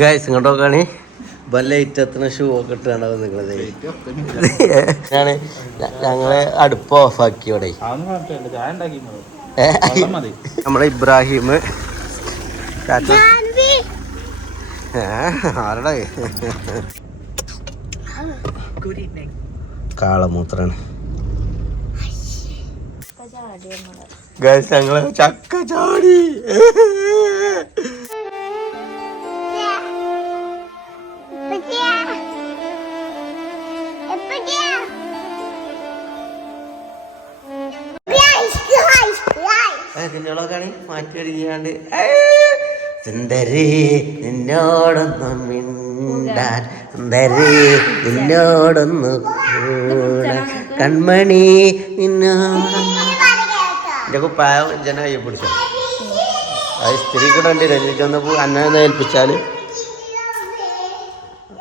Guys ഇങ്ങോട്ടൊക്കെയാണ് വല്ല ഇറ്റത്തിന് shoe ഒക്കെ ഇട്ടാണ്ടാവും നിങ്ങളത് ഞാൻ ഞങ്ങളെ അടുപ്പ് ഓഫാക്കി ഇവിടെ നമ്മുടെ ഇബ്രാഹിം. ആരുടെ കാളമൂത്രാണ്. ഗൈസ് ഞങ്ങൾ ചക്ക ചാടി. കുഞ്ഞോളൊക്കെയാണ് മാറ്റി ഒരുങ്ങിയാണ്ട് സുന്ദരി നിന്നോടൊന്നും മിണ്ടാൻ സുന്ദരി നിന്നോടൊന്നു കൺമണി നിന്നോടൊന്നും എന്റെ കുപ്പായം ജന കയ്യെ പിടിച്ചോ. അത് സ്ത്രീ കൂടെ ഉണ്ട് രഞ്ജിച്ചൊന്ന് അന്നെ ഏൽപ്പിച്ചാൽ.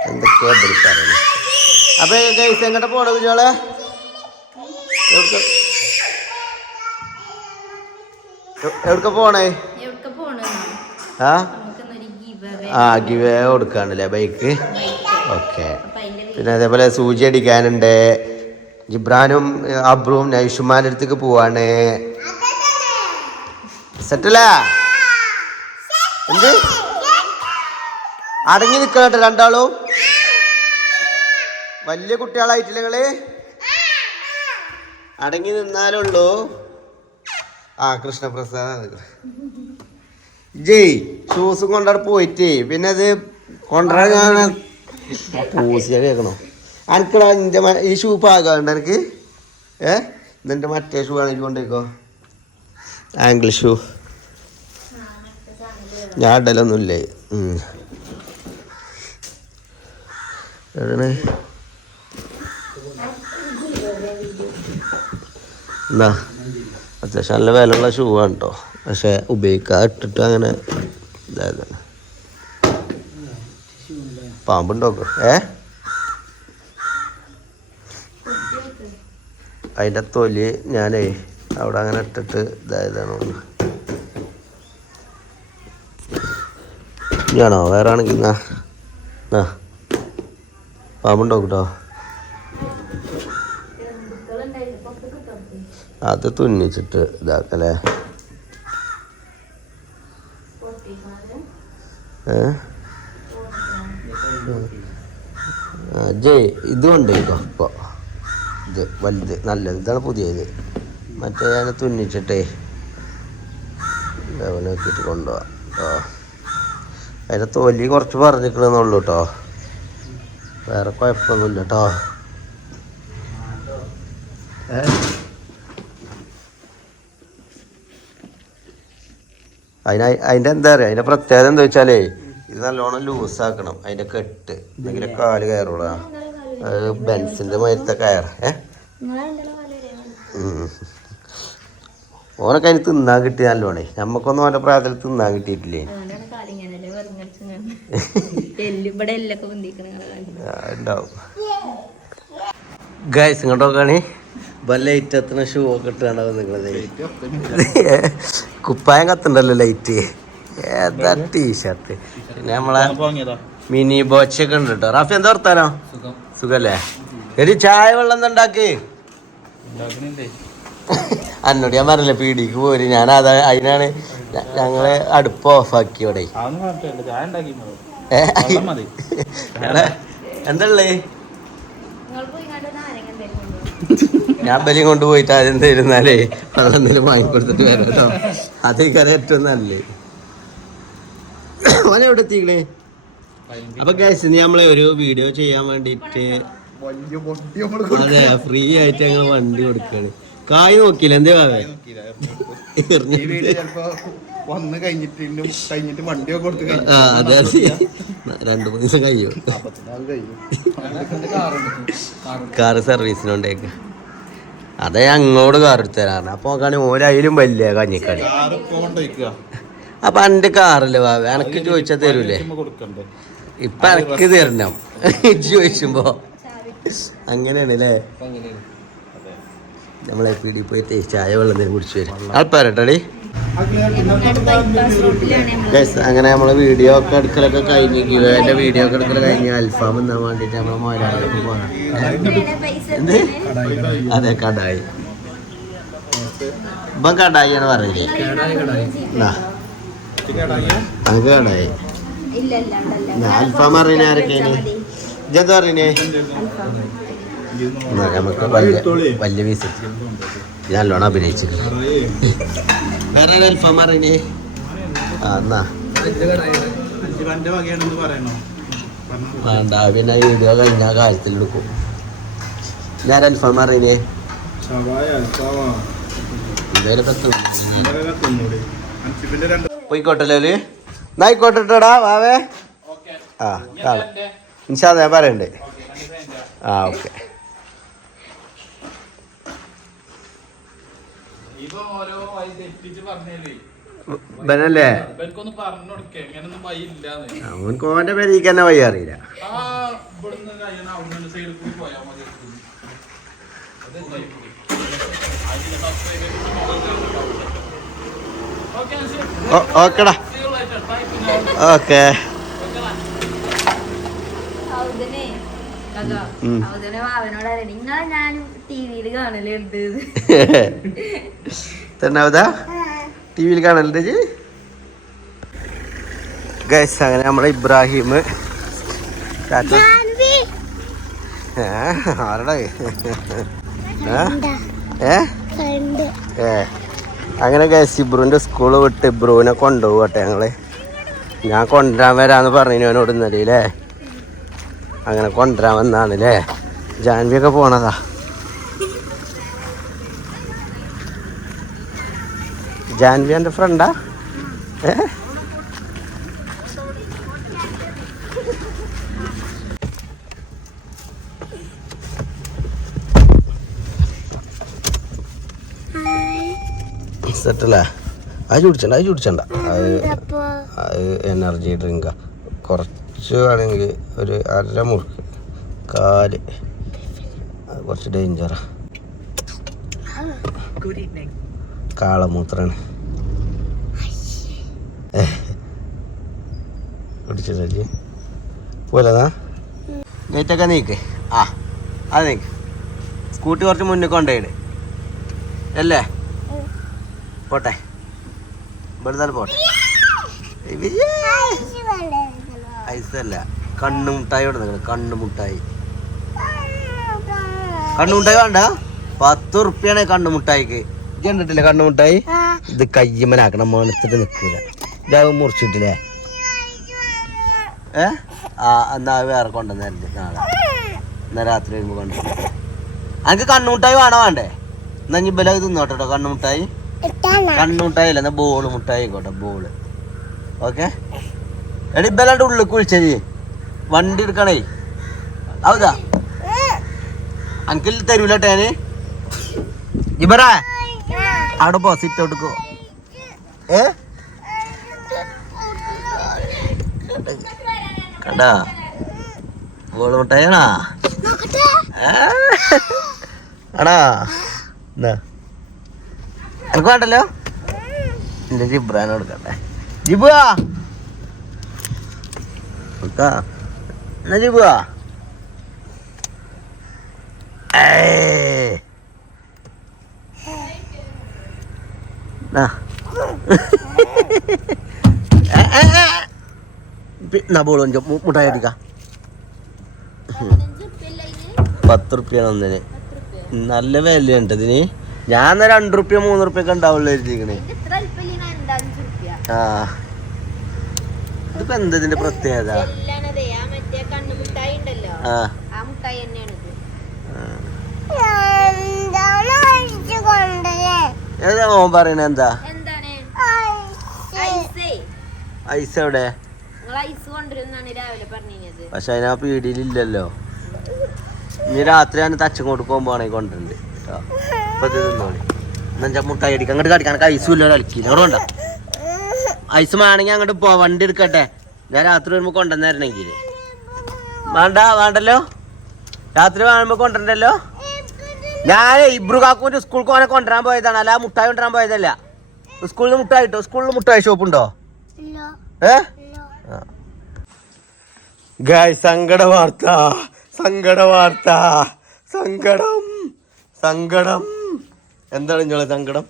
എന്തൊക്കെയാ പിടിക്കാറുണ്ട് അപ്പൊ ഗൈസ് എങ്ങോട്ട് പോണ കുഞ്ഞോളെ എവിടുക്ക പോണേ? ആ? ആ ഗിവേ കൊടുക്കാണല്ലേ ബൈക്ക് ഓക്കെ പിന്നെ അതേപോലെ സൂചി അടിക്കാനുണ്ട്. ജിബ്രാനും അബ്രുവും നൈഷുമാന്റെ അടുത്തേക്ക് പോവാണ്. സെറ്റല്ലേ? എന്ത്? അടങ്ങി നിൽക്കണട്ടെ രണ്ടാളും. വലിയ കുട്ടികളായിട്ടില്ല നിങ്ങൾ? അടങ്ങി നിന്നാലുള്ളൂ ആ കൃഷ്ണപ്രസാദ് ജയ് ഷൂസും കൊണ്ടവിടെ പോയിട്ട് പിന്നെ അത് കൊണ്ടുവരാൻ പൂസിയ കേൾക്കണോ അനക്കടാ എന്റെ ഈ ഷൂ പാകണ്ട എനിക്ക് ഏ? ഇതെന്റെ മറ്റേ ഷൂ ആണെങ്കിൽ കൊണ്ടേക്കോ ആംഗിൾ ഷൂ ഞാൻ ഇടലൊന്നുമില്ലേ? ഉം. എവിടെയാണ്? എന്നാ അത്യാവശ്യം നല്ല വിലയുള്ള ഷൂ ആണ് കേട്ടോ പക്ഷേ ഉപയോഗിക്കാൻ ഇട്ടിട്ട് അങ്ങനെ ഇതായത് പാമ്പുണ്ടോ ഏ? അതിന്റെ തൊലി ഞാനേ അവിടെ അങ്ങനെ ഇട്ടിട്ട് ഇതായതാണ് ഒന്ന്. ഞാനോ വേറെ ആണെങ്കിൽ എന്നാ പാമ്പുണ്ടോ കേട്ടോ അത് തുന്നിച്ചിട്ട് ഇതാക്കല്ലേ? ജയ് ഇത് ഇപ്പൊ ഇപ്പൊ. ഇത് വലുത് നല്ലത്. ഇതാണ് പുതിയത്. മറ്റേ ഞാൻ തുന്നിച്ചിട്ടേ ലെവനാക്കിയിട്ട് കൊണ്ടുപോവാം. കേട്ടോ അതിന്റെ തൊലി കുറച്ച് പറഞ്ഞിക്കണമെന്നുള്ളൂ കേട്ടോ വേറെ കുഴപ്പമൊന്നുമില്ല കേട്ടോ ഏ അതിന് അതിന്റെ എന്താ പറയുക അതിന്റെ പ്രത്യേകത എന്താ വെച്ചാലേ ഇത് നല്ലോണം ലൂസാക്കണം അതിന്റെ കെട്ട് ഭയങ്കര കാൽ കയറുള്ള ബെൻസിന്റെ ബെൻസിന്റെ മരത്തെ കയർ ഏ. ഓനൊക്കെ അതിന് തിന്നാൻ കിട്ടി നല്ലോണേ. നമുക്കൊന്നും ഓന്റെ പ്രായത്തിൽ തിന്നാൻ കിട്ടിയിട്ടില്ലേ? ഉണ്ടാവും. ഗൈസ് ഇങ്ങോട്ടൊക്കെയാണ് ലൈറ്റ് ഇറ്റത്തിന് ഷൂ ഒക്കെ ഇട്ടാണോ നിങ്ങളത് കുപ്പായം കത്തുണ്ടല്ലോ ലൈറ്റ് ഏതാ ടീഷർട്ട് പിന്നെ നമ്മളെ മിനി ബോച്ചൊക്കെ ഉണ്ട് കേട്ടോ റാഫി എന്താ വർത്താനോ? സുഖല്ലേ? ഒരു ചായ വെള്ളം എന്താ ഉണ്ടാക്കി? ഉണ്ടാക്കണില്ലേ? അന്നോട് ഞാൻ പറഞ്ഞില്ല പീടിക്ക് പോര്. ഞാൻ അതാ അതിനാണ് ഞങ്ങൾ അടുപ്പ് ഓഫാക്കി ഇവിടെ എന്തള്ളേ ഞാൻ ബലി കൊണ്ടുപോയിട്ട് ആദ്യം തരുന്നാലേ വെള്ളം എന്തെങ്കിലും വാങ്ങിക്കൊടുത്തിട്ട് വരാം കേട്ടോ. അതേ കറി ഏറ്റവും നല്ലേ ഓനെ എവിടെ എത്തിക്കണേ? അപ്പൊ ഗൈസ് ഇനി നമ്മളെ ഒരു വീഡിയോ ചെയ്യാൻ വേണ്ടിട്ട് അതെ ഫ്രീ ആയിട്ട് ഞങ്ങൾ വണ്ടി കൊടുക്കാണ്. കായ് നോക്കിയില്ല? എന്തേ വേറെ. വന്ന് കഴിഞ്ഞിട്ട് ഇന്നും കഴിഞ്ഞിട്ട് വണ്ടി കൊടുത്ത് ആ അതെ അതെ. രണ്ടു മൂന്ന് ദിവസം കഴിയും. കാറ് സർവീസിനുണ്ടേക്ക് അതെ എടുത്തു തരാറ് അപ്പൊ നോക്കാണ് ഓരയിലും വലിയ കൊണ്ടുവയ്ക്കുക അപ്പൊ എന്റെ കാറിൽ ഭാവേ എനക്ക് ചോദിച്ചാ തരൂലേ? ഇപ്പൊ എനക്ക് തരണം. ചോദിച്ചുമ്പോ. അങ്ങനെയാണ്. അല്ലേ നമ്മളെ പീടി പോയിട്ട് ചായ വെള്ളം തന്നെ കുടിച്ചു വരും. ആൾപ്പാരട്ടടി നമ്മൾ അങ്ങനെ നമ്മളെ വീഡിയോ ഒക്കെ എടുക്കലൊക്കെ കഴിഞ്ഞ് ഗിവേന്റെ വീഡിയോ ഒക്കെ എടുക്കൽ കഴിഞ്ഞ് അൽഫാം എന്നാൻ വേണ്ടിട്ട് നമ്മളെ മോരാളിലേക്ക് പോകണം എന്ത്? അതെ കടായി. ഇപ്പം കടായിയാണ് പറയില്ലേ അത് കടായി? അൽഫാം അറിയണേ ആരൊക്കെയാണ് പറയുന്നേ എന്നാ, നമുക്ക് വലിയ വലിയ പീസ് നല്ലോണം അഭിനയിച്ചു വേറെ ആരാ അൽഫാം അറിയണേ ആ എന്നാ. അഞ്ചിന്റെ വകയാണെന്ന് പറയണോ വേണ്ട പിന്നെ വീഡിയോ കഴിഞ്ഞ കാര്യത്തിലെടുക്കും ഞാൻ അൽഫാം അറിയണേ ഷവായ അൽഫാമ എന്തായാലും പോയിക്കോട്ടല്ലേ നായിക്കോട്ടെടാ വാവേ. ആ കാണാം. ഇൻഷാ ഞാൻ പറയണ്ടേ. ആ ഓക്കെ. ഇപ്പൊ ഓരോ വഴി തെറ്റിച്ച് പറഞ്ഞല്ലേ അവൻക്ക് പേരേക്ക് തന്നെ വഴി അറിയില്ല. ഓക്കെടാ. ഓക്കെ. ടി വിയിൽ കാണലുണ്ട്. ഗൈസ് അങ്ങനെ നമ്മളെ ഇബ്രാഹിം ആരെടാ? ഏ? ഏ. അങ്ങനെ ഗൈസ് ഇബ്രുവിന്റെ സ്കൂൾ വിട്ട് ഇബ്രുവിനെ കൊണ്ടുപോകട്ടെ ഞങ്ങൾ. ഞാൻ കൊണ്ടുവരാൻ വരാന്ന് പറഞ്ഞു അവനോട് ഇന്നലെ അല്ലേ അങ്ങനെ കൊണ്ടുവരാൻ വന്നാണ് അല്ലേ ജാൻവിയൊക്കെ പോണതാ. ജാൻവി എന്റെ ഫ്രണ്ടാ ഏ? സെറ്റല്ലേ? അത് ചുടിച്ചണ്ട അത് ചുടിച്ചണ്ട. അത് അത് എനർജി ഡ്രിങ്കാ കുറച്ച് വേണമെങ്കിൽ ഒരു അര മുറുക്ക് കാൽ. അത് കുറച്ച് ഡേഞ്ചറാ. കാളമൂത്രാണ്. കുടിച്ചിട്ടല്ലേ പോലെന്നാ ഗേറ്റൊക്കെ നീക്ക്. ആ അത് നീക്ക്. സ്കൂട്ടി കുറച്ച് മുന്നിൽ കൊണ്ടുപോയിട്. അല്ലേ? പോട്ടെ. ഇവിടുന്നാലും പോട്ടെ. ഐസല്ല. കണ്ണുമുട്ടായി ഇവിടെ നിങ്ങൾ കണ്ണുമുട്ടായി കണ്ണുമുട്ടായി വേണ്ട. പത്ത് ഉറുപ്പ്യാണ് കണ്ണുമുട്ടായിക്ക് ഇത് കണ്ടിട്ടില്ലേ കണ്ണുമുട്ടായി ഇത് കയ്യമ്മനാക്കണം മോനത്തിട്ട് നിൽക്കൂല ഇതാവ് മുറിച്ചിട്ടില്ലേ? ഏ? ആ എന്നാ വേറെ കൊണ്ടുവന്നേ നാളെ. എന്നാ രാത്രി കഴിയുമ്പോൾ കണ്ടു അനക്ക് കണ്ണുമുട്ടായി വേണോ വേണ്ടേ? എന്നാ ഇനി ബല തിന്നോട്ടെ കേട്ടോ കണ്ണുമുട്ടായി കണ്ണുമുട്ടായി അല്ല എന്നാ ബോൾ മുട്ടായി ആയിക്കോട്ടെ ബോൾ. ഓക്കെ? എടി ബലാണ്ട് ഉള്ളിലേക്ക് കുളിച്ചത് വണ്ടി എടുക്കണേ. ഹൗദാ അനക്കിൽ തരൂല ടേന് ഇബറ. അവിടെ പോ സിറ്റ് എടുക്കോ ഏ? കണ്ടാ? ബോൾ മുട്ടായണാ ആണാ? എന്നാ. എനക്ക് വേണ്ടല്ലോ? എന്റെ ജിബ്രാനോട് കണ്ടേ ജിബുവാ. കൊടുക്കാ എന്നാ ജിബുവാ ¡Eh! ¡Eh! ഏ, ഏ, ഏ. പി- എന്നാ ബോൾ കൊഞ്ചം മുട്ടായി അടിക്കാം പത്ത് റുപ്യാണ് ഒന്നിന് നല്ല വിലയുണ്ട് ഇതിന്. ഞാൻ രണ്ട് റുപ്യ മൂന്ന് റുപ്യ ഒക്കെ ഉണ്ടാവുള്ളൂ എഴുതിക്കണേ ആ. ഇതിപ്പോ എന്താ ഇതിന്റെ പ്രത്യേകത? ആ ഏതാ ഓൻ പറയണ എന്താ? എന്താണ്? ഐസേ. ഐസ്. എവിടെ? പക്ഷെ അതിനാ പീടിയിലില്ലല്ലോ. ഇനി രാത്രി ഞാൻ തച്ചും കൊടുക്കുമ്പോണേ കൊണ്ടുണ്ട് കേട്ടോ. ഇപ്പൊ ഇത് തിന്നോളി. എന്നുവെച്ചാ മുട്ടായി അടിക്കാൻ? അങ്ങോട്ട് കടിക്കാൻ ഐസും ഇല്ല കളിക്കില്ല അവിടെ ഐസ് വേണമെങ്കിൽ അങ്ങോട്ട് പോ വണ്ടി എടുക്കട്ടെ. ഞാൻ രാത്രി വരുമ്പോ കൊണ്ടുവന്നായിരുന്നെങ്കിൽ വേണ്ട വേണ്ടല്ലോ. രാത്രി വേണമ്പോ കൊണ്ടുവരണ്ടല്ലോ. ഞാൻ ഇബ്രു കാക്കൂന്റെ സ്കൂൾക്ക് ഓനെ കൊണ്ടുവരാൻ പോയതാണ്. അല്ല മുട്ടായി കൊണ്ടുവരാൻ പോയതല്ല. സ്കൂളിൽ മുട്ടായി കിട്ടോ? സ്കൂളിൽ മുട്ടായി ഷോപ്പ് ഉണ്ടോ? ഏ? ഗായ് സങ്കട വാർത്ത. സങ്കട വാർത്ത. സങ്കടം. സങ്കടം. എന്താണ് നിങ്ങളെ സങ്കടം?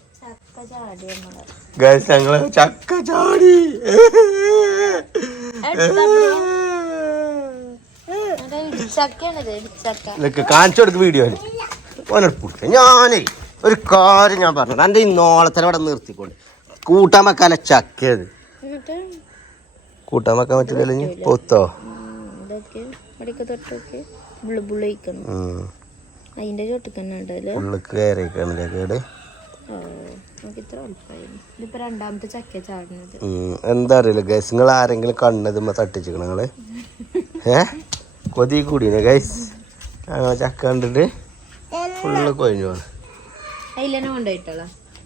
ചക്ക ഞങ്ങൾ ഞങ്ങൾ ചക്ക ചാടി. വീഡിയോ കാണിച്ചു കൊടുക്ക് വീഡിയോയിൽ ഓനെടുപ്പിടിക്ക ഞാനേ ഒരു കാര്യം ഞാൻ പറഞ്ഞത്. എന്റെ ഈ നോളത്തിനെ ഇവിടെ നിർത്തിക്കൊണ്ട്. കൂട്ടാൻ വെക്കാല ചക്കയത്. കൂട്ടാൻ വെക്കാൻ പറ്റില്ല പൊത്തോ. അതിന്റെ ചോട്ടിക്കന്നെ ഉണ്ടല്ലേ കേട്? എന്താ അറിയില്ല ഗൈസ് നിങ്ങൾ ആരെങ്കിലും കണ്ണതുമ്മ തട്ടിച്ചിക്കണ നിങ്ങൾ? ഏ? കൊതി കൂടിനെ ഗൈസ് ഞങ്ങൾ ചക്ക കണ്ടിട്ട് ഫുള്ള് കൊഴിഞ്ഞു പോണ്.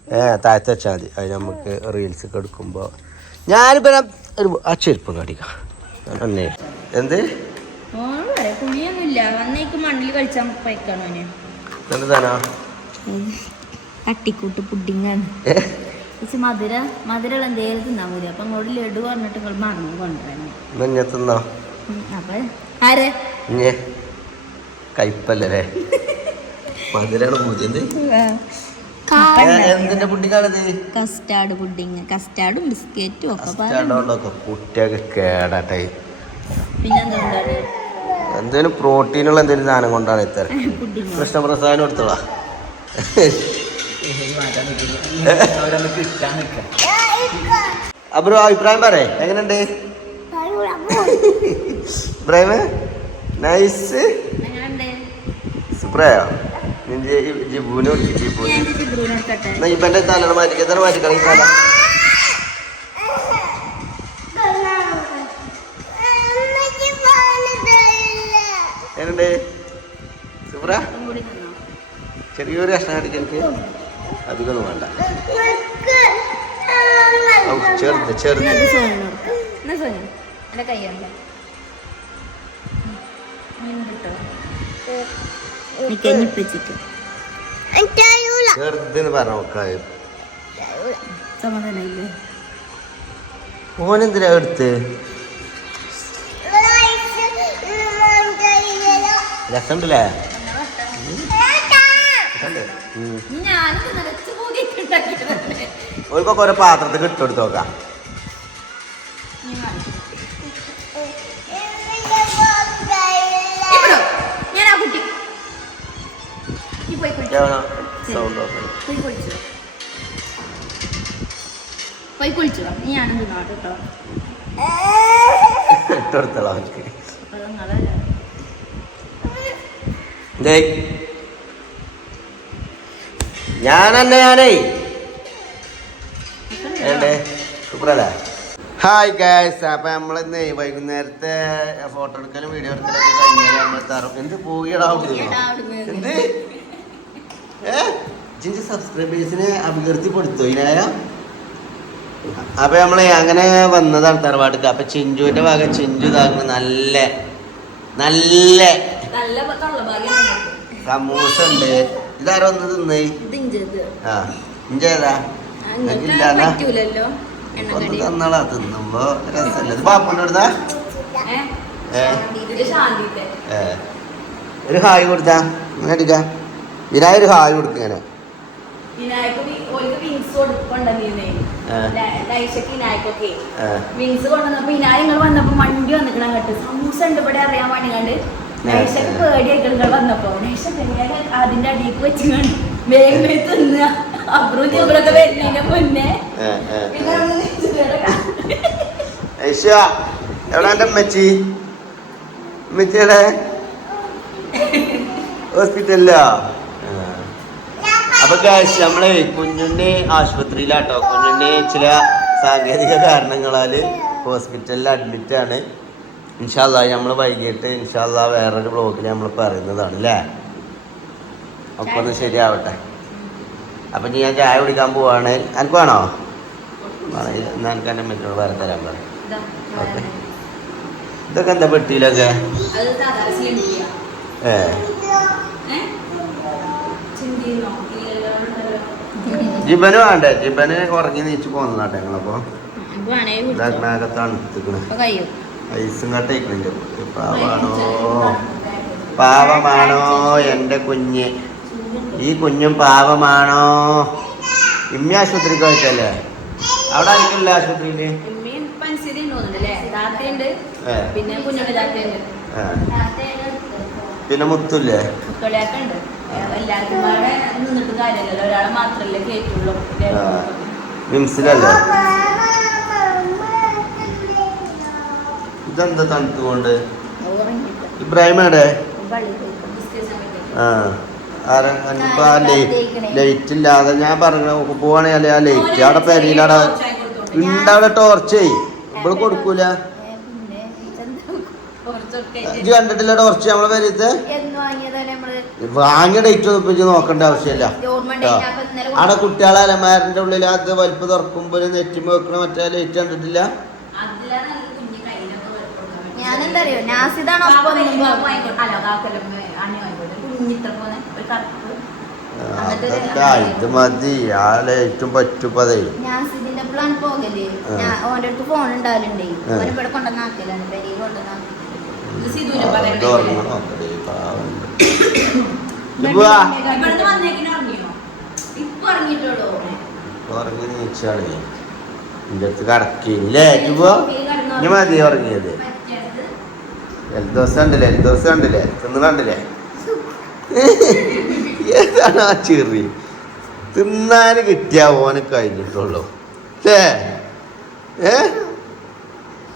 ഏ താഴത്ത് വെച്ചാൽ മതി. അത് നമുക്ക് റീൽസ് ഒക്കെ എടുക്കുമ്പോൾ ഞാനിപ്പോ ഒരു ആ ചെരുപ്പ് കാണിക്കാം അന്നേ. എന്ത്? കുഴിയൊന്നുമില്ല അന്നേക്ക് മണ്ണിൽ കളിച്ചാൽ പൈക്കാണോ തട്ടിക്കൂട്ട് പുഡിങ്ങാണ്. പക്ഷെ മധുര മധുരമുള്ള എന്തേലും തിന്നാൻ മതി അപ്പൊ അങ്ങോട്ട് ലഡു പറഞ്ഞിട്ട് നിങ്ങൾ മറന്നു കൊണ്ടുവരണം. അപ്പൊ ആരെ? കയ്പല്ലേ മധുരാണ് എന്തിന്റെ കസ്റ്റാർഡ് പുഡിങ് കസ്റ്റാർഡും ബിസ്ക്കറ്റും ഒക്കെ കുട്ടിയൊക്കെ കേടട്ടെ. പിന്നെന്താ കൊണ്ടാണ് എന്തേലും പ്രോട്ടീനുള്ള എന്തെങ്കിലും സാധനം കൊണ്ടാണ് പുഡിങ് കൃഷ്ണപ്രസാദം എടുത്തോളാ അബ്രോ അഭിപ്രായം പറയേ. എങ്ങനെയുണ്ട്? ഇബ്രാഹിമേ നൈസ് സൂപ്പറായോ? നിന്റെ ജിബുവിനെ വിളിക്കും ജിബുവിനെ ഞാൻ ചിബ്രൂനെടുക്കട്ടെ എന്നാ ഇവന്റെ തലയുടെ മാറ്റി എത്ര മാറ്റിക്കളി തല? എങ്ങനെയുണ്ട്? സൂപ്പറാ? ചെറിയൊരു കഷ്ണം കടിക്ക് എനിക്ക്. അധികമൊന്നും വേണ്ട. ചെറുത് ചെറുത്. ചെറുതെന്ന് പറഞ്ഞ നോക്കാം സമാധാനമില്ലേ ഓനെന്തിനാ എടുത്ത്? രസമുണ്ടല്ലേ? ഓൽക്കൊക്കെ ഓരോ പാത്രത്തിൽ ഇട്ടെടുത്ത് നോക്കാം. ഇവിടോ? ഞാൻ ആ കുട്ടി. നീ പോയി കുളിച്ചോ. നീ കേട്ടോ ഇട്ടെടുത്തോളാം അവർക്ക്. ഞാനെന്നെ ഞാനേ? ഹായ് ഗായ്സ് അപ്പൊ നമ്മളിന്ന് വൈകുന്നേരത്തെ ഫോട്ടോ എടുക്കലും വീഡിയോ എടുക്കലൊക്കെ കഴിഞ്ഞാൽ നമ്മൾ തറും എന്ത് പോയിടാ എന്ത്? ഏ? സബ്സ്ക്രൈബേഴ്സിനെ അഭിവൃദ്ധിപ്പെടുത്തു ഇതിനായ അപ്പൊ നമ്മൾ അങ്ങനെ വന്നതാണ് തറവാടുക്ക് അപ്പൊ ചിഞ്ചുവിന്റെ ഭാഗം ചിഞ്ചു ഇതാക്കുന്ന നല്ല നല്ല സമൂസ ഉണ്ട്. ഇതാരോ ഒന്ന് തിന്നേ ആ ഇഞ്ചേതാ? പറ്റൂലല്ലോ. ഒന്ന് തന്നാളാ തിന്നുമ്പോ രസമല്ലേ. ഇത് പാപ്പുണ്ട്. ഒരു ഹായ് കൊടുത്താ? അങ്ങനെ എടുക്ക. വിനായ ഒരു ഹായ് കൊടുക്കും ഇങ്ങനെ. വിനായക്കൊക്കെ ഏ. വിങ്സ് കൊണ്ടുവന്നപ്പോ വിനായ നിങ്ങൾ വന്നപ്പോ വണ്ടി വന്നിക്കണം സമൂസ ഉണ്ട് ഇവിടെ അറിയാൻ വേണ്ടി പേടിയായിട്ട് നിങ്ങൾ വന്നപ്പോ. അതിന്റെ വെച്ച് വേഗം തിന്നുക. അപ്പുറം വരുന്നതിന്റെ മുന്നേ. എവിടെ എന്റെ അമ്മച്ചി അമ്മച്ചിയുടെ ഹോസ്പിറ്റലിലോ? അപ്പൊ നമ്മളെ കുഞ്ഞുണ്ണി ആശുപത്രിയിലാട്ടോ. കുഞ്ഞുണ്ണി ചില സാങ്കേതിക കാരണങ്ങളാൽ ഹോസ്പിറ്റലിൽ അഡ്മിറ്റ് ആണ്. ഇൻഷാല്ല നമ്മൾ വൈകിട്ട് ഇൻഷാല്ല വേറൊരു ബ്ലോഗിൽ നമ്മൾ പറയുന്നതാണ് അല്ലേ ഒക്കെ ഒന്ന് ശരിയാവട്ടെ. അപ്പൊ ഞാൻ ചായ കുടിക്കാൻ പോവാണ്. എനിക്ക് വേണോ? വേണം. എന്നാ എനിക്ക് എന്റെ മറ്റുള്ള വേറെ തരാൻ പറ. ഓക്കെ. ഇതൊക്കെ എന്താ പെട്ടിയിലൊക്കെ. ഏ? ജിബന് വേണ്ടേ? ജിബന് ഉറങ്ങി നീച്ച് പോന്നതാട്ടെ ഞങ്ങളപ്പോ. തണുത്തിക്കണ്. ഐസും കട്ടയിക്കണില്ല പാവാണോ? പാവമാണോ എന്റെ കുഞ്ഞ്? ഈ കുഞ്ഞും പാവമാണോ? ഇമ്മി ആശുപത്രിക്ക് പോയിട്ടല്ലേ? അവിടെ ആയിരിക്കില്ല ആശുപത്രിയിൽ പിന്നെ മുത്തുല്ലേ? മക്കളിയൊക്കെ ഇതെന്താ തണുത്തുകൊണ്ട് കൊണ്ട് എവിടെ? ആ ആ ലൈറ്റ് ഇല്ലാതെ ഞാൻ പറഞ്ഞ പോവാണെങ്കിൽ ആ ലൈറ്റ്. അവിടെ പെരയിലവിടെ ഉണ്ട് ടോർച്ചേ ഇവിടെ കൊടുക്കൂല. ഇത് കണ്ടിട്ടില്ല ടോർച്ച് നമ്മളെ നമ്മൾ? വാങ്ങിയ ഡേറ്റ് ഒന്നും ഇപ്പൊ നോക്കേണ്ട ആവശ്യമില്ല. അവിടെ കുട്ടികളെ അലമാരിന്റെ ഉള്ളിൽ അത് വലിപ്പ് തുറക്കുമ്പോൾ നെറ്റിമ്പോ വെക്കണ മറ്റേ ലൈറ്റ് കണ്ടിട്ടില്ല? ഞാനെന്താ അറിയോ നാസിതാണ് ഒപ്പം ഇത് മതി. ആ ലൈറ്റും പറ്റുപ്പതേ. നാസിദിന്റെ പ്ലാൻ പോകൽ ഓന്റെ അടുത്ത് ഫോൺ ഉണ്ടാവലുണ്ടേ. ഓൻ ഇവിടെ കൊണ്ടുവന്നാക്കലാണ് പെരി കൊണ്ടുവന്നാക്കി ഇത് ഉറങ്ങണം. നോക്കടേ, പാവണ്ട്. ഇപ്പൊ ഇപ്പൊ ഇറങ്ങിയിട്ടുള്ളൂ ഉറങ്ങി നീച്ചാണ് എന്റെ അടുത്ത് കടക്കില്ലേ ഇപ്പൊ ഇനി മതി ഉറങ്ങിയത്. എൽദോസം ഉണ്ടല്ലേ എൽദോസം ഉണ്ടല്ലേ തിന്നു കണ്ടില്ലേ? ഏതാണ് ആ ചെറി? തിന്നാൻ കിട്ടിയ ഓന് കഴിഞ്ഞിട്ടുള്ളൂ. ഏ ഏ?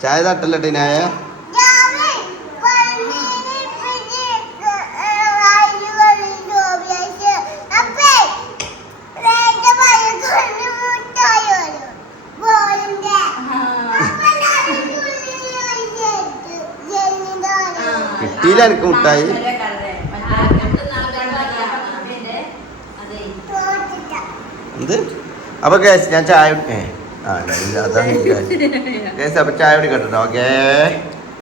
ചായ തട്ടല്ലട്ടിനായ കിട്ടിയില്ല എനിക്ക് മുട്ടായി. എന്ത്? അപ്പൊ കേസ് ഞാൻ ചായ കുടി- ഏ ആ അതാണ് കേസ് അപ്പൊ ചായ കുടിക്കട്ടോ ഓക്കേ.